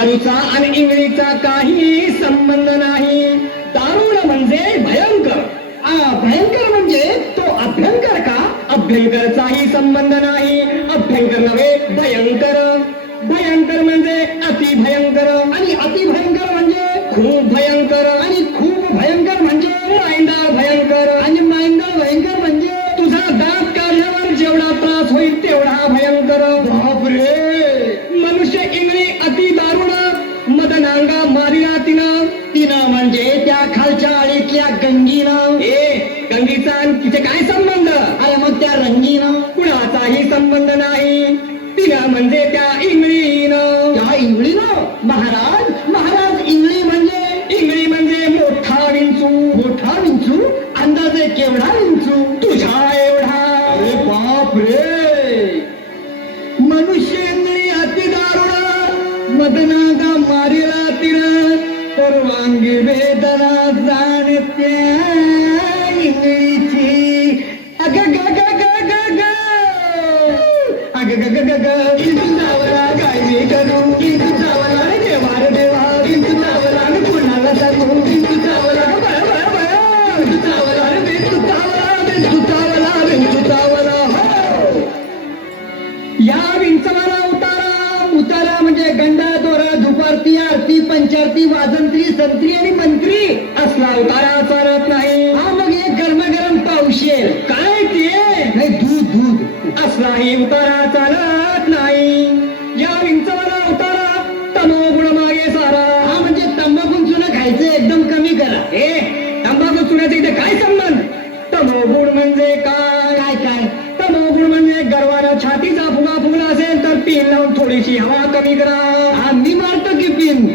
दारूचा आणि इंगळीचा काही संबंध नाही. दारुण म्हणजे भयंकर. भयंकर म्हणजे तो अभ्यंकर का? अभ्यंकरचाही संबंध नाही. अभ्यंकर नव्हे, भयंकर. भयंकर म्हणजे अति भयंकर, आणि अति भयंकर म्हणजे खूप भयंकर, आणि खूप भयंकर म्हणजे मायंदाळ भयंकर, आणि मायंदाळ भयंकर म्हणजे तुझा दात काढल्यावर जेवढा त्रास होईल तेवढा भयंकर. बापरे. मनुष्य इंगळी अति दारुण मदनांगा मारिला तिनं. तिनं म्हणजे त्या खालच्या आळीतल्या गंगीनं. गंगीचा आणि तिचे काय संबंध? अरे मग त्या रंगीनं कुणाचाही संबंध नाही. तिनं म्हणजे त्या इंगळीनं. त्या इंगळीनं? महाराज, महाराज इंगळी म्हणजे मोठा विंचू. मोठा विंचू? अंदाजे केवढा विंचू? तुझ्या एवढा. अरे बाप रे. मनुष्य इंगळी अति दारुण मदनागा मारिला तिनं. सर्वांगी वेदना जाणत्या इंगळीची. अग ग ग ग ग ग अग ग ग ग ग. इंदू चावला काय मी करू? इंदू चावला रे देवा रे देवा. इंदू चावला रे कुणाला सांगू? इंदू चावला बया बया बया. इंदू चावला रे बिंदू चावला, बिंदू चावला, बिंदू चावला. या विंचवाला उतारा म्हणजे गंडा दोरा दुपारती आरती पंचारती वाजंत्री संत्री आणि मंत्री असला उतारा चालत नाही. हा मग एक गरमागरम पावशेर काय ते नाही दूध असलाही उतारा चालत नाही. या विंचवाला उतारा तमोगुण मागे सारा. हा म्हणजे तंबाखू चुना खायचं एकदम कमी करा. तंबाखू चुन्याचा इथे काय संबंध? तमोगुण म्हणजे काय? काय काय? तमोगुण म्हणजे गर्वानं छातीचा फुगा फुगला असेल तर पिन लावून थोडीशी हवा कमी करा. मी मारतो की पिन.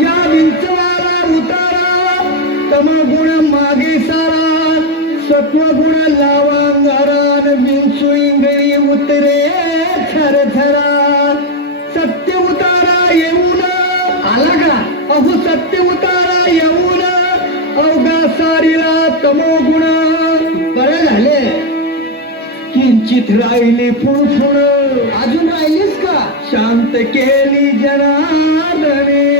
या विंचवाला उतारा तमोगुण मागे सारा. सत्वगुण लावा अंगारान विंचू इंगळी उतरे थरथरा. सत्य उतारा येऊन आला का? अहो सत्य उतारा येऊन अवघा सारीला तमोगुण. बरं झाले किंचित राहिली फुळफुळ. अजून राहिलीस का? शांत केली जनार्दने.